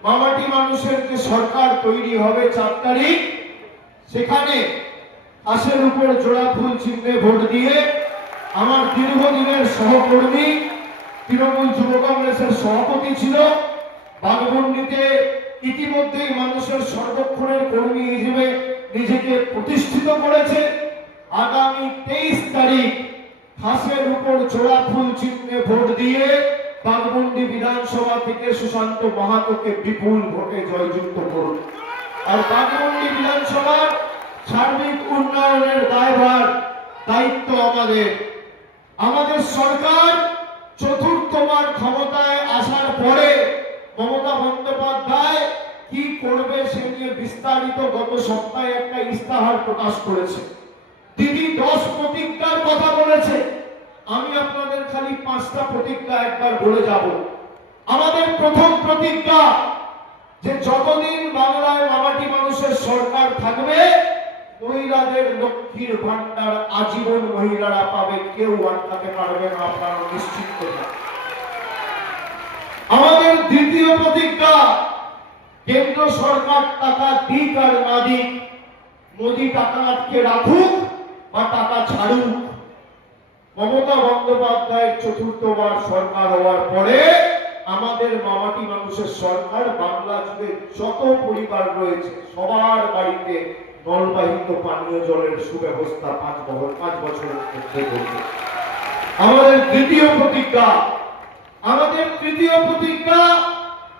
মামাটি মানুষের যে সরকার তৈরি হবে 4 তারিখ, সেখানে আশের উপর জোড়া ফুল চিহ্নে ভোট দিয়ে আমার দীর্ঘদিনের সহকর্মী, তৃণমূল যুব কংগ্রেসের সভাপতি ছিল, বাঘমুন্ডিতে ইতিমধ্যেই মানুষের সর্বক্ষণের কর্মী হিসেবে নিজেকে প্রতিষ্ঠিত করেছে। আগামী 23 তারিখ হাসের উপর জোড়া ফুল চিহ্নে ভোট দিয়ে বাঘমুন্ডি বিধানসভা থেকে সুশান্ত মাহাতোকে বিপুল ভোটে জয়যুক্ত করুন। আর বাঘমুন্ডি বিধানসভার সার্বিক উন্নয়নের দায়িত্ব আমাদের সরকার চতুর্থবার ক্ষমতায় আসার পরে মমতা বন্দ্যোপাধ্যায় কি করবে সে নিয়ে বিস্তারিত গত সপ্তাহে একটা ইস্তাহার প্রকাশ করেছে। দিদি 10 প্রতিজ্ঞার কথা বলেছে। আমি আপনাদের খালি 5টা প্রতিজ্ঞা একবার বলে যাব। আমাদের প্রথম প্রতিজ্ঞা যে যতদিন বাংলায় মামাটি মানুষের সরকার থাকবে, মহিলাদের লক্ষ্মীর ভান্ডার আজীবন মহিলারা পাবে, কেউ আটকাতে পারবে না, আপনারা নিশ্চিত করুন। আমাদের দ্বিতীয় প্রতিজ্ঞা, কেন্দ্র সরকার টাকা দিক আর না দিক, মোদী টাকা আটকে রাখুক বা টাকা ছাড়ুক, মমতা বন্দ্যোপাধ্যায়ের চতুর্থবার সরকার হওয়ার পরে আমাদের মামাটি মানুষের সরকার বাংলা জুড়ে যত পরিবার রয়েছে সবার বাড়িতে নলবাহিত পানীয় জলের সুব্যবস্থা 5 বছরের মধ্যে করবে। আমাদের তৃতীয় প্রতিজ্ঞা,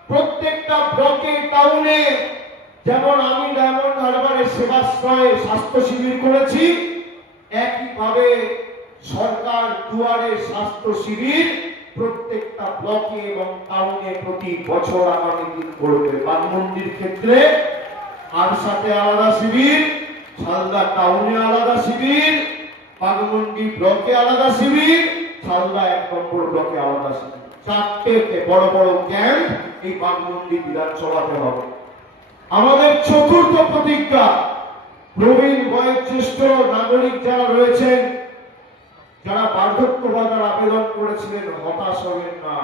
প্রত্যেকটা ব্লকে টাউনে, যেমন আমি ডায়মন্ড হারবারের সেবাশ্রয়ে স্বাস্থ্য শিবির করেছি, একইভাবে সরকার দুয়ারে স্বাস্থ্য শিবির প্রত্যেকটা ব্লকে এবং টাউনে প্রতি বছর আগামী দিন করবে। বাগমন্ডির ক্ষেত্রে আর সাথে আলাদা শিবির, ছালদা টাউনে আলাদা শিবির, বাগমন্ডি ব্লকে আলাদা শিবির, ছালদা 1 নম্বর ব্লকে আলাদা শিবির, 4টে বড় বড় ক্যাম্প এই বাগমন্ডি বিধানসভাতে হবে। আমাদের চতুর্থ প্রতিজ্ঞা, প্রবীণ বয়োজ্যেষ্ঠ নাগরিক যারা রয়েছেন, যারা বার্ধক্য ভাতার আবেদন করেছিলেন, হতাশ হবেন না।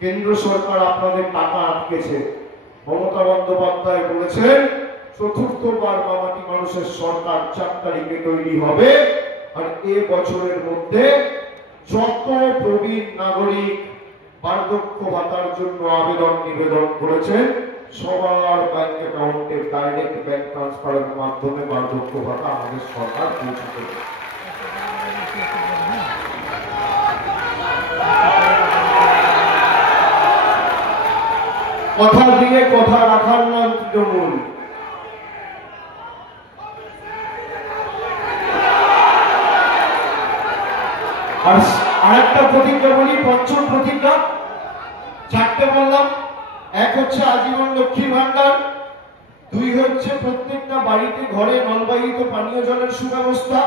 কেন্দ্র সরকার আপনাদের টাকা আটকেছে। মমতা বন্দ্যোপাধ্যায় বলেছেন চতুর্থবার মামাটি মানুষের সরকার 4 তারিখে তৈরি হবে, আর বছরের মধ্যে যত প্রবীণ নাগরিক বার্ধক্য ভাতার জন্য নিবেদন করেছেন সবার ব্যাংক অ্যাকাউন্টে ডাইরেক্ট ব্যাংক ট্রান্সফারের মাধ্যমে বার্ধক্য ভাতা আমাদের সরকার পৌঁছে দেবে। কথা দিয়ে কথা রাখার নাম তৃণমূল। আর আরেকটা প্রতিজ্ঞা বলি, পঞ্চম প্রতিজ্ঞা, 4টে বললাম। 1 হচ্ছে আজীবন লক্ষ্মী ভান্ডার, 2 হচ্ছে প্রত্যেকটা বাড়িতে ঘরে নলবাহিত পানীয় জলের সুব্যবস্থা,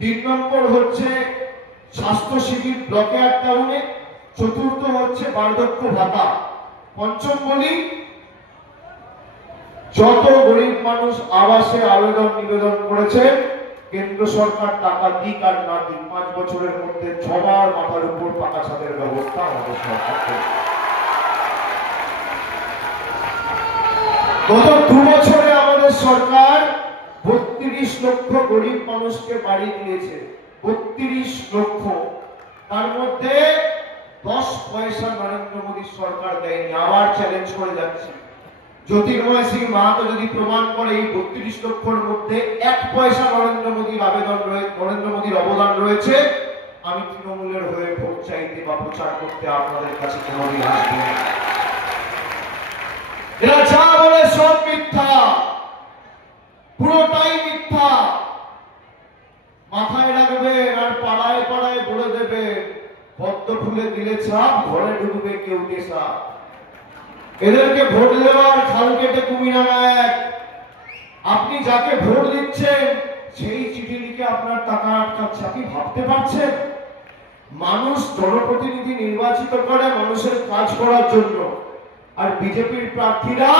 3 নম্বর হচ্ছে স্বাস্থ্য শিবির ব্লকে আর টাউনে, 4র্থ হচ্ছে বার্ধক্য ভাতা, 5ম বলি যত গরিব মানুষ আবাসে নিবেদন করেছে কেন্দ্র সরকার টাকা দিক আর না দিক 5 বছরের মধ্যে সবার মাথার উপর পাকা ছাদের ব্যবস্থা আমাদের সরকার করবে। গত 2 বছরে আমাদের সরকার 32 লক্ষ গরিব মানুষকে বাড়ি দিয়েছে, 32 লক্ষ। তার মধ্যে 10 পয়সা নরেন্দ্র মোদী সরকার দেয়নি। আবার চ্যালেঞ্জ করে যাচ্ছে, জ্যোতির্ময় সিং মাহাতো যদি প্রমাণ করে এই 32 লক্ষের মধ্যে 1 পয়সা নরেন্দ্র মোদীর অবদান রয়েছে, আমি তৃণমূলের হয়ে ভোট চাইতে বা প্রচার করতে আপনাদের কাছে কোনোদিন আসবো না। এরা যা বলে সব মিথ্যা, পুরোটাই মিথ্যা। মাথায় রাখবেন আর পাড়ায় পাড়ায় বলে দেবে, পদ্ম ফুলে দিলে ছাপ, ঘরে ঢুকবে কেউ সাপ। এদেরকে ভোট দেওয়ার খাল কেটে কুমিরা এক। আপনি যাকে ভোট দিচ্ছেন সেই চিঠি লিখে আপনার টাকা আটকাচ্ছে, আপনি ভাবতে পারছেন? মানুষ জনপ্রতিনিধি নির্বাচিত করে মানুষের কাজ করার জন্য, আর বিজেপির প্রার্থীরা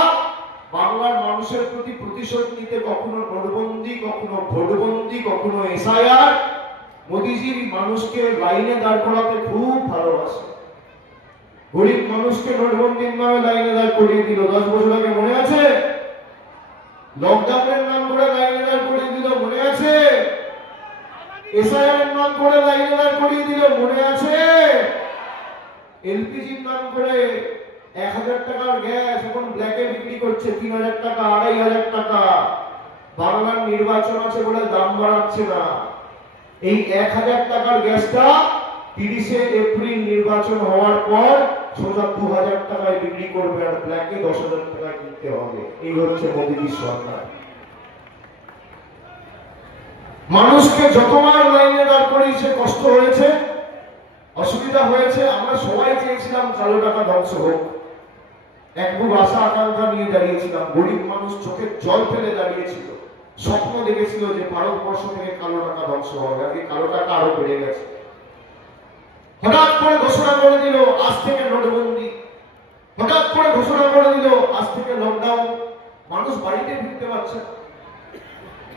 বাংলার মানুষের প্রতি প্রতিশোধ নিতে কখনো নোটবন্দি, কখনো ভোটবন্দি, কখনো এসআইআর। মোদিজির মানুষকে লাইনে দাঁড় করাতে খুব ভালোবাসে। গরিব মানুষকে নোটবন্দির নামে লাইনে দাঁড় করিয়ে দিল 10 বছর আগে, মনে আছে? লকডাউনের নাম করে লাইনে দাঁড় করিয়ে দিল, মনে আছে? এসআইআর নাম করে লাইনে দাঁড় করিয়ে দিল, মনে আছে? এলপিজির নাম করে 1000 টাকার গ্যাস এখন ব্ল্যাকে বিক্রি করছে 3000 টাকা, 2500 টাকা। বাংলার নির্বাচন আছে বলে দাম বাড়াচ্ছে না। এই 1000 টাকার গ্যাসটা 30 এপ্রিল নির্বাচন হওয়ার পর সোজা 2000 টাকায় বিক্রি করবে, আর ব্ল্যাকে 10,000 টাকায় কিনতে হবে। এই হচ্ছে মোদীর সরকার। মানুষকে যতবার লাইনে দাঁড় করিয়েছে, কষ্ট হয়েছে, অসুবিধা হয়েছে। আমরা সবাই চেয়েছিলাম কালো টাকা ধ্বংস হোক, এক বুক আশা আকাঙ্ক্ষা নিয়ে দাঁড়িয়েছিলাম। গরিব মানুষ চোখের জল ফেলে দাঁড়িয়েছিল, স্বপ্ন দেখেছিল যে ভারতবর্ষ থেকে কালো টাকা ধ্বংস হবে। আজকে কালো টাকা আরো বেড়ে গেছে। হঠাৎ করে ঘোষণা করে দিল আজ থেকে নোটবন্দি, হঠাৎ করে ঘোষণা করে দিল আজ থেকে লকডাউন। মানুষ বাড়িতে ফিরতে পারছে না,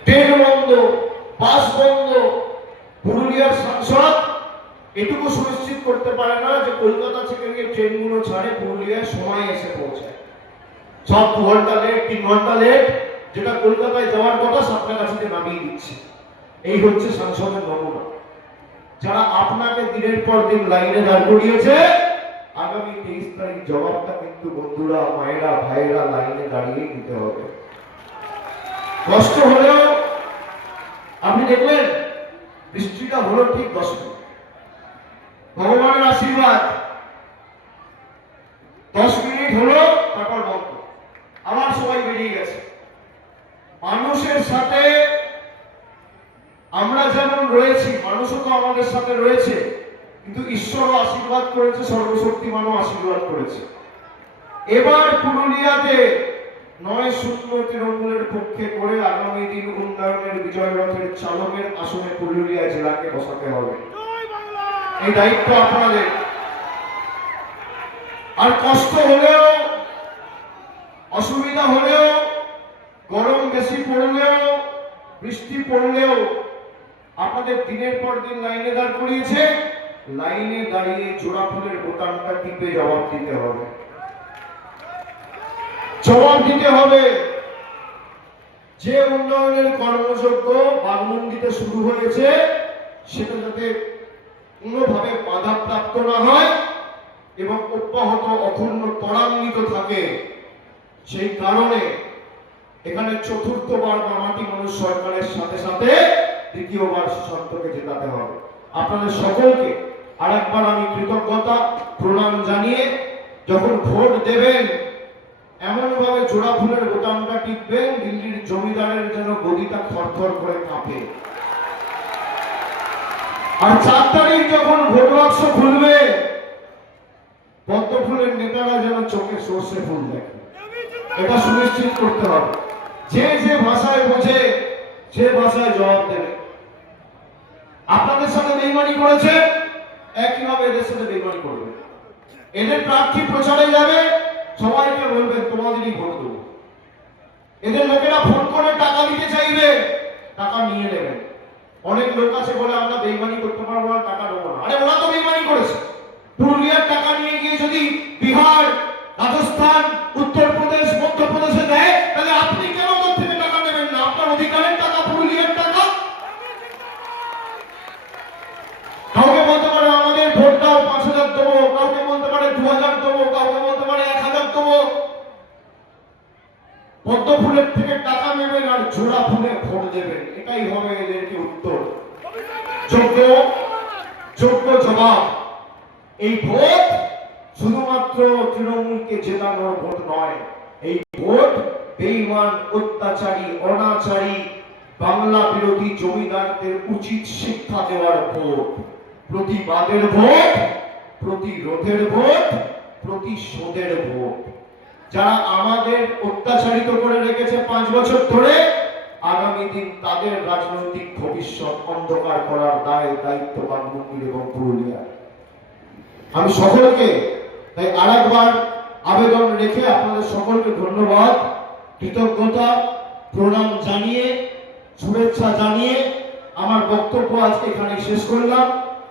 ট্রেন বন্ধ, বাস বন্ধ। পুরুলিয়ার সাংসদ এটুকু সুনিশ্চিত করতে পারে না যে কলকাতা থেকে গিয়ে ট্রেনগুলো ছাড়ে পুরুলিয়ায় সময় এসে পৌঁছায়। সব 2 ঘন্টা লেট, 3 ঘন্টা লেট, যেটা কলকাতায় যাওয়ার কথা সাতটাগাছিতে নামিয়ে দিচ্ছে। এই হচ্ছে সাংসদের নমুনা। যারা আপনাকে দিনের পর দিন লাইনে দাঁড় করিয়েছে, আগামী 23 তারিখ জবাবটা কিন্তু বন্ধুরা, মায়েরা, ভাইয়েরা লাইনে দাঁড়িয়ে দিতে হবে। কষ্ট হলেও আপনি দেখলেন বৃষ্টিটা হলো ঠিক 10 মিনিট, ভগবানের আশীর্বাদ। 10 মিনিট হলো, তারপর বন্ধ, আবার সবাই বেরিয়ে গেছে। মানুষের সাথে আমরা যেমন রয়েছি, মানুষও তো আমাদের সাথে রয়েছে, কিন্তু ঈশ্বরও আশীর্বাদ করেছে, সর্বশক্তিমানও আশীর্বাদ করেছে। এবার পুরুলিয়াতে 9-0 তৃণমূলের পক্ষে করে আগামী দিন উন্নয়নের বিজয় রথের চালকের আসনে পুরুলিয়া জেলাকে বসাতে হবে। এই দায়িত্ব আপনাদের। আর কষ্ট হলেও, অসুবিধা হলেও, গরম বেশি পড়লেও, বৃষ্টি পড়লেও আপনাদের দিনের পর দিন লাইনে দাঁড় করিয়েছে, লাইনে দাঁড়িয়ে জোড়া ফুলের বোতামটা টিপে জবাব দিতে হবে। জবাব দিতে হবে যে উন্নয়নের কর্মযজ্ঞ বাগমুন্ডিতে শুরু হয়েছে, সেটা যাতে কোনোভাবে বাধাপ্রাপ্ত না হয় এবং অব্যাহত অক্ষুণ্ণ ত্বরান্বিত থাকে। সেই কারণে এখানে চতুর্থবার মামাটি মানুষ সরকারের সাথে সাথে দ্বিতীয়বার সুশান্তকে জেতাতে হবে। আপনাদের সকলকে আরেকবার আমি কৃতজ্ঞতা প্রণাম জানিয়ে, যখন ভোট দেবেন এমন ভাবে জোড়া ফুলের বোতামটা টিপবেন দিল্লির জমিদারের যেন গদিটা থরথর করে কাঁপে। আর 4 তারিখ যখন ভোট বাক্স খুলবে, পদ্ম ফুলের নেতারা যেন চোখে সর্ষে ফুল দেখে, এটা সুনিশ্চিত করতে হবে। যে যে ভাষায় বোঝে সে ভাষায় জবাব দেবে। আপনাদের সাথে বেইমানি করেছে, একইভাবে এদের সাথে বেইমানি করবে। এদের প্রার্থী প্রচারে যাবে, সবাইকে বলবেন তোমাদেরই ভোট দেবো। এদের লোকেরা ফোন করে টাকা দিতে চাইবে, টাকা নিয়ে নেবেন। অনেক লোক আছে বলে আমরা বেইমানি করতে পারবো না, টাকা দেবো না। আরে ওরা তো বেইমানি করেছে। পুরুলিয়ার টাকা নিয়ে গিয়ে যদি বিহার, রাজস্থান, উত্তরপ্রদেশ, মধ্যপ্রদেশে দেয়, তাহলে আপনি কেন ওদের থেকে টাকা নেবেন না? আপনার অধিকারের টাকা, পুরুলিয়ার টাকা। কাউকে বলতে পারে আমাদের ভোট দাও, 5,000 দেবো, কাউকে বলতে পারে 2,000 দেবো, কাউকে বলতে পারে 1,000 দেবো। পদ্ম ফুলের থেকে টাকা নেবেন আর জোড়া ফুলে ভোট দেবেন, এটাই হবে এদেরকে উত্তর। যোগ্য জবাব। এই ভোট শুধুমাত্র তৃণমূলকে জেতানোর ভোট নয়, এই ভোট বেঈমান, অত্যাচারী, অনাচারী, বাংলা বিরোধী জমিদারদের উচিত শিক্ষা দেওয়ার ভোট, প্রতিবাদের ভোট, প্রতিরোধের ভোট, প্রতিশোধের ভোট। যারা আমাদের অত্যাচারিত করে রেখেছে 5 বছর ধরে, আগামী দিন তাদের রাজনৈতিক ভবিষ্যৎ অন্ধকার করার দায়িত্ব বাগমুন্ডি এবং পুরুলিয়া। আমি সকলকে তাই আরেকবার আবেদন রেখে আপনাদের সকলকে ধন্যবাদ, কৃতজ্ঞতা প্রণাম জানিয়ে, শুভেচ্ছা জানিয়ে আমার বক্তব্য আজকে এখানে শেষ করলাম।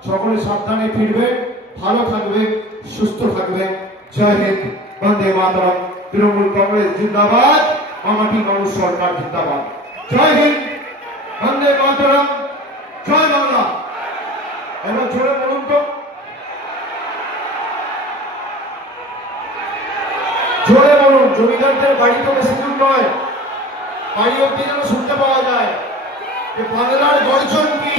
সকলে সাবধানে ফিরবেন, ভালো থাকবেন, সুস্থ থাকবেন। জয় হিন্দ, বন্দে মাতরম। তৃণমূল কংগ্রেস জিন্দাবাদ, মামাটি মানুষ সরকার জিন্দাবাদ। জয় হিন্দ, বন্দে মাতরম, জয় বাংলা। এবার জোরে বলুন তো, জোরে বলুন। জমিদারদের বাড়ি তো বেশি দূর নয়, বাড়ি অব্দি যেন শুনতে পাওয়া যায় যে বাংলার গর্জন কি।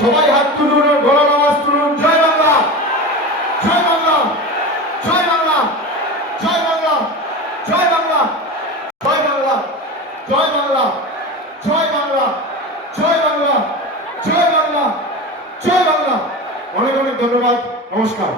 সবাই হাত তুলুন, গলার আওয়াজ তুলুন। জয় বাংলা, জয় বাংলা, জয় বাংলা, জয় বাংলা, জয় বাংলা, জয় বাংলা, জয় বাংলা, জয় বাংলা, জয় বাংলা, জয় বাংলা, জয় বাংলা। অনেক অনেক ধন্যবাদ, নমস্কার।